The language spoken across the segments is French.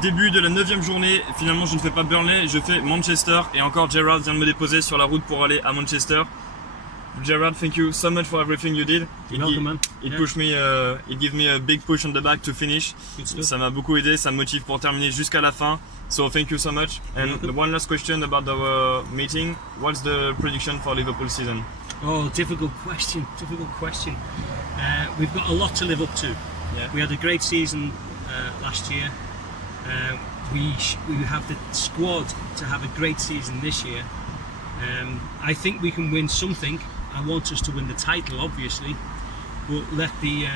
Début de la 9e journée, finalement je ne fais pas Burnley, je fais Manchester et encore Gerrard vient de me déposer sur la route pour aller à Manchester. Gerrard, thank you so much for everything you did. It pushed me, it gave me a big push on the back to finish. Ça m'a beaucoup aidé, ça me motive pour terminer jusqu'à la fin. So thank you so much. And one last question about our meeting. What's the prediction for Liverpool season? Oh, difficult question. We've got a lot to live up to. Yeah. We had a great season last year. We have the squad to have a great season this year. I think we can win something. I want us to win the title, obviously, but let the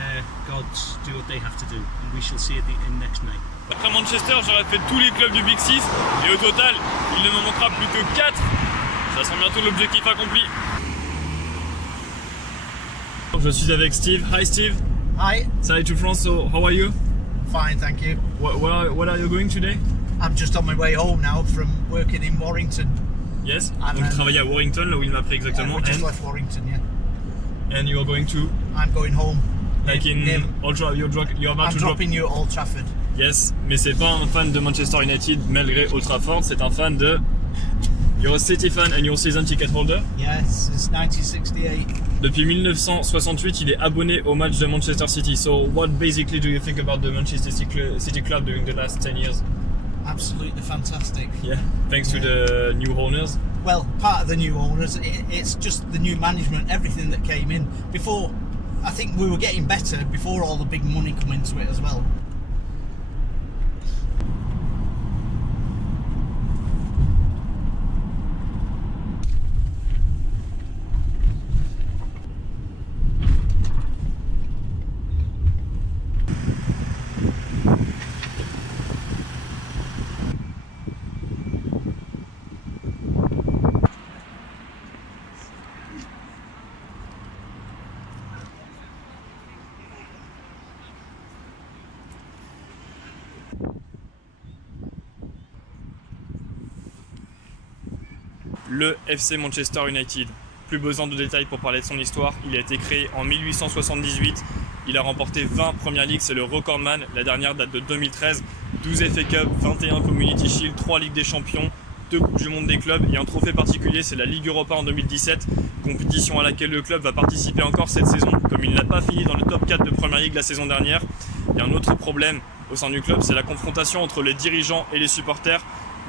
gods do what they have to do, and we shall see it in next May. Après Manchester, j'aurais fait tous les clubs du Big Six et au total, il ne me manquera plus que 4. Ça sera bientôt l'objectif accompli. Je suis avec Steve. Hi Steve. Hi. Salut to France, so how are you? Fine, thank you. Where are you going today? I'm just on my way home now from working in Warrington. Yes. And Donc travailler à Warrington, là où il m'a pris exactement. We just left Warrington, yeah. And you are going to? I'm going home. Like in Old Trafford, you're about I'm to dropping you at Old Trafford. Yes, mais c'est pas un fan de Manchester United malgré Old Trafford, c'est un fan de... You're a City fan and you're a season ticket holder. Yes, it's 1968. Depuis 1968, il est abonné au match de Manchester City. So what basically do you think about the Manchester City club during the last 10 years? Absolutely fantastic. Yeah, thanks to the new owners. Well, part of the new owners, it's just the new management, everything that came in. Before, I think we were getting better before all the big money come into it as well. Le FC Manchester United. Plus besoin de détails pour parler de son histoire. Il a été créé en 1878. Il a remporté 20 Premier League, c'est le recordman. La dernière date de 2013. 12 FA Cup, 21 Community Shield, 3 Ligues des Champions, 2 Coupes du Monde des clubs et un trophée particulier, c'est la Ligue Europa en 2017, compétition à laquelle le club va participer encore cette saison. Comme il n'a pas fini dans le top 4 de Premier League la saison dernière, il y a un autre problème au sein du club, c'est la confrontation entre les dirigeants et les supporters.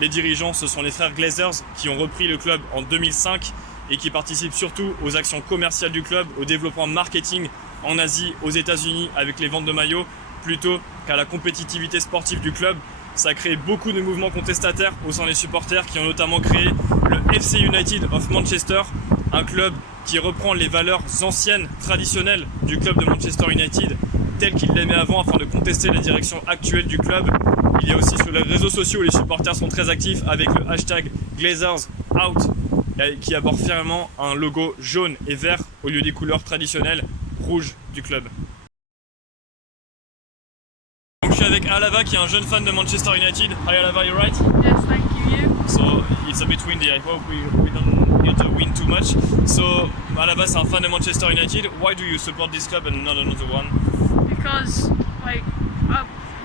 Les dirigeants, ce sont les frères Glazers qui ont repris le club en 2005 et qui participent surtout aux actions commerciales du club, au développement marketing en Asie, aux États-Unis avec les ventes de maillots, plutôt qu'à la compétitivité sportive du club. Ça a créé beaucoup de mouvements contestataires au sein des supporters qui ont notamment créé le FC United of Manchester, un club qui reprend les valeurs anciennes, traditionnelles du club de Manchester United, tel qu'il l'aimait avant afin de contester la direction actuelle du club. Il y a aussi sur les réseaux sociaux où les supporters sont très actifs avec le hashtag Glazers Out qui aborde fièrement un logo jaune et vert au lieu des couleurs traditionnelles rouges du club. Donc je suis avec Alava qui est un jeune fan de Manchester United. Hi Alava, you right? Yes, thank you. So it's a bit windy, I hope we don't need to win too much. So Alava c'est un fan de Manchester United. Why do you support this club and not another one? Because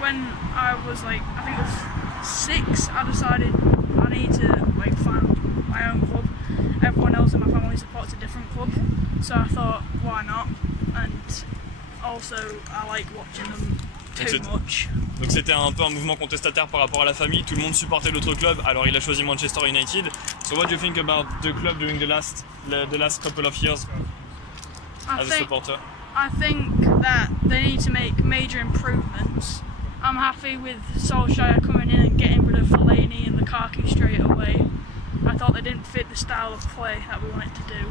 when I was I think it was 6, I decided I need to find my own club. Everyone else in my family supports a different club, so I thought why not, and also I like watching them too much. Donc c'était un peu un mouvement contestataire par rapport à la famille, tout le monde supportait l'autre club, alors il a choisi Manchester United. So what do you think about the club during the last couple of years as a supporter? I think that they need to make major improvements. I'm happy with Solskjaer coming in and getting rid of Fellaini and Lukaku straight away. I thought they didn't fit the style of play that we wanted to do.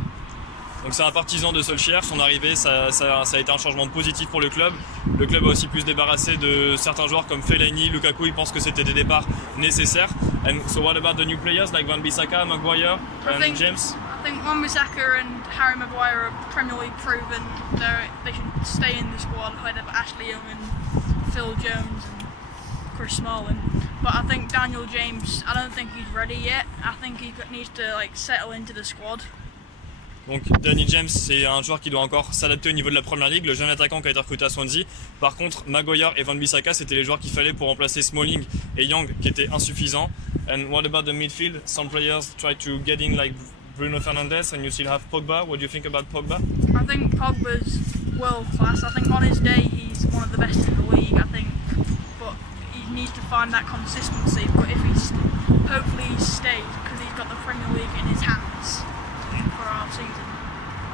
Donc c'est un partisan de Solskjaer, son arrivée ça a été un changement positif pour le club. Le club a aussi pu se débarrasser de certains joueurs comme Fellaini, Lukaku, il pense que c'était des départs nécessaires. And so what about the new players like Wan-Bissaka, Maguire and James? I think Wan-Bissaka and Harry Maguire are Premier League proven. They should stay in the squad ahead of Ashley Young and Phil Jones and Chris Smalling. But I think Daniel James, I don't think he's ready yet. I think he needs to settle into the squad. Donc Danny James, c'est un joueur qui doit encore s'adapter au niveau de la Première Ligue, le jeune attaquant qui a été recruté à Swansea. Par contre, Maguire et Van Bissaka, c'était les joueurs qu'il fallait pour remplacer Smalling et Young, qui étaient insuffisants. And what about the midfield? Some players try to get in like Bruno Fernandes, and you still have Pogba. What do you think about Pogba? I think Pogba's world class. I think on his day he's one of the best in the league. I think, but he needs to find that consistency. But if hopefully he stays because he's got the Premier League in his hands for our season.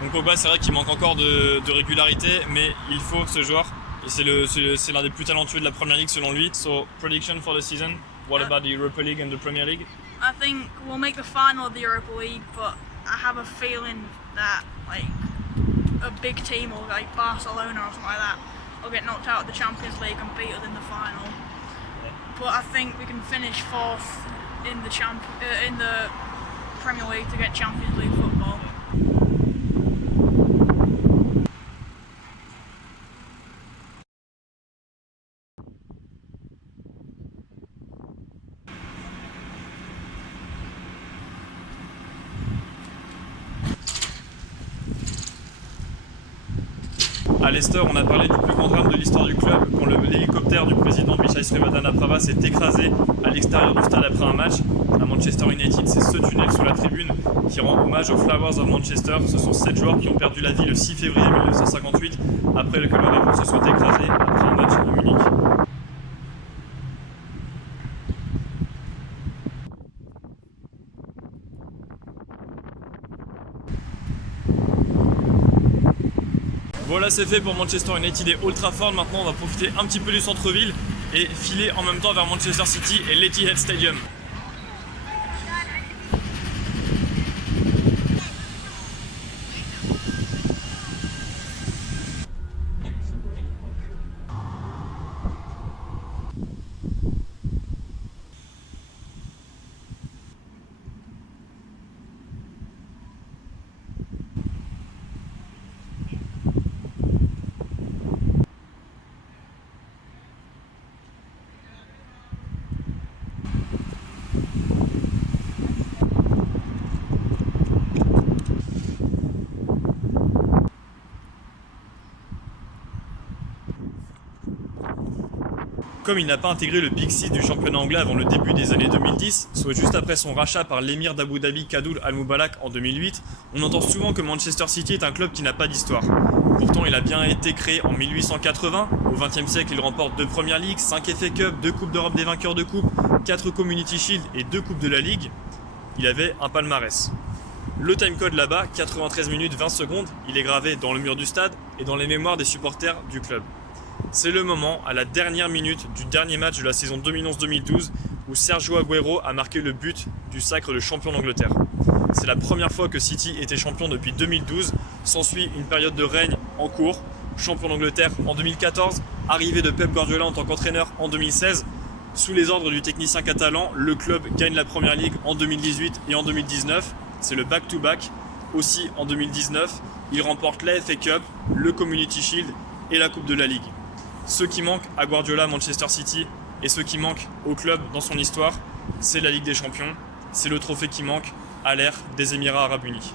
Donc Pogba, c'est vrai qu'il manque encore de régularité, mais il faut ce joueur. Et c'est l'un des plus talentueux de la Première Ligue selon lui. So, prediction for the season? What about the Europa League and the Premier League? I think we'll make the final of the Europa League, but I have a feeling that like a big team or like Barcelona or something like that will get knocked out of the Champions League and beat us in the final. But I think we can finish fourth in the Premier League to get Champions League football. À Leicester, on a parlé du plus grand drame de l'histoire du club quand l'hélicoptère du président Vichai Srivaddhanaprabha s'est écrasé à l'extérieur du stade après un match. À Manchester United, c'est ce tunnel sous la tribune qui rend hommage aux Flowers of Manchester. Ce sont 7 joueurs qui ont perdu la vie le 6 février 1958 après que leur avion se soit écrasé après un match à Munich. Voilà, c'est fait pour Manchester United et Old Trafford. Maintenant, on va profiter un petit peu du centre-ville et filer en même temps vers Manchester City et l'Etihad Stadium. Comme il n'a pas intégré le Big Six du championnat anglais avant le début des années 2010, soit juste après son rachat par l'émir d'Abu Dhabi Khadoul Al-Mubarak en 2008, on entend souvent que Manchester City est un club qui n'a pas d'histoire. Pourtant, il a bien été créé en 1880. Au XXe siècle, il remporte 2 Premier League, 5 FA Cup, 2 Coupes d'Europe des vainqueurs de coupe, 4 Community Shield et 2 Coupes de la Ligue. Il avait un palmarès. Le timecode là-bas, 93 minutes 20 secondes, il est gravé dans le mur du stade et dans les mémoires des supporters du club. C'est le moment, à la dernière minute du dernier match de la saison 2011-2012, où Sergio Aguero a marqué le but du sacre de champion d'Angleterre. C'est la première fois que City était champion depuis 2012. S'ensuit une période de règne en cours. Champion d'Angleterre en 2014, arrivée de Pep Guardiola en tant qu'entraîneur en 2016. Sous les ordres du technicien catalan, le club gagne la Premier League en 2018 et en 2019. C'est le back-to-back. Aussi en 2019, il remporte la FA Cup, le Community Shield et la Coupe de la Ligue. Ce qui manque à Guardiola, Manchester City, et ce qui manque au club dans son histoire, c'est la Ligue des Champions. C'est le trophée qui manque à l'ère des Émirats Arabes Unis.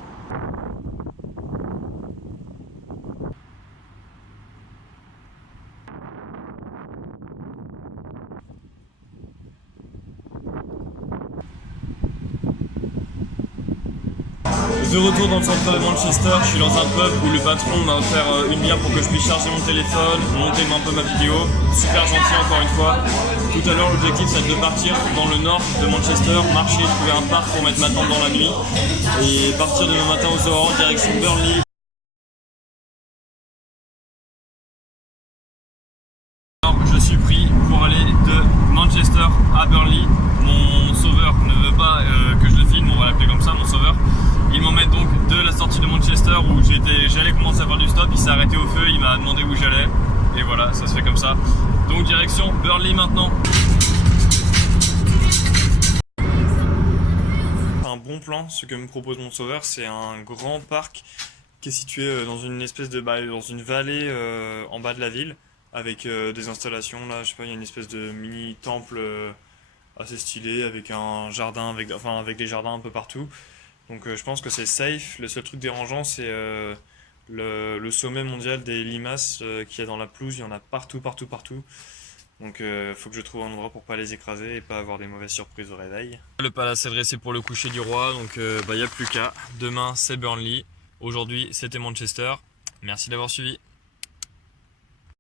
De retour dans le centre de Manchester, je suis dans un pub où le patron m'a offert une bière pour que je puisse charger mon téléphone, monter un peu ma vidéo. Super gentil encore une fois. Tout à l'heure, l'objectif c'est de partir dans le nord de Manchester, marcher, trouver un parc pour mettre ma tente dans la nuit et partir demain matin aux aurores direction Burnley. Alors, je suis pris pour aller de Manchester à Burnley. Mon sauveur ne veut pas que je le filme, on va l'appeler comme ça, mon sauveur. Il m'emmène donc de la sortie de Manchester où j'allais commencer à faire du stop, il s'est arrêté au feu, il m'a demandé où j'allais et voilà, ça se fait comme ça. Donc direction Burnley maintenant. Un bon plan, ce que me propose mon sauveur, c'est un grand parc qui est situé dans une espèce de dans une vallée en bas de la ville avec des installations. Là, je sais pas, il y a une espèce de mini temple assez stylé avec un jardin, avec des jardins un peu partout. Donc je pense que c'est safe. Le seul truc dérangeant, c'est le sommet mondial des limaces qu'il y a dans la pelouse. Il y en a partout. Donc faut que je trouve un endroit pour pas les écraser et pas avoir des mauvaises surprises au réveil. Le palace est dressé pour le coucher du roi, donc il n'y a plus qu'à. Demain c'est Burnley, aujourd'hui c'était Manchester. Merci d'avoir suivi.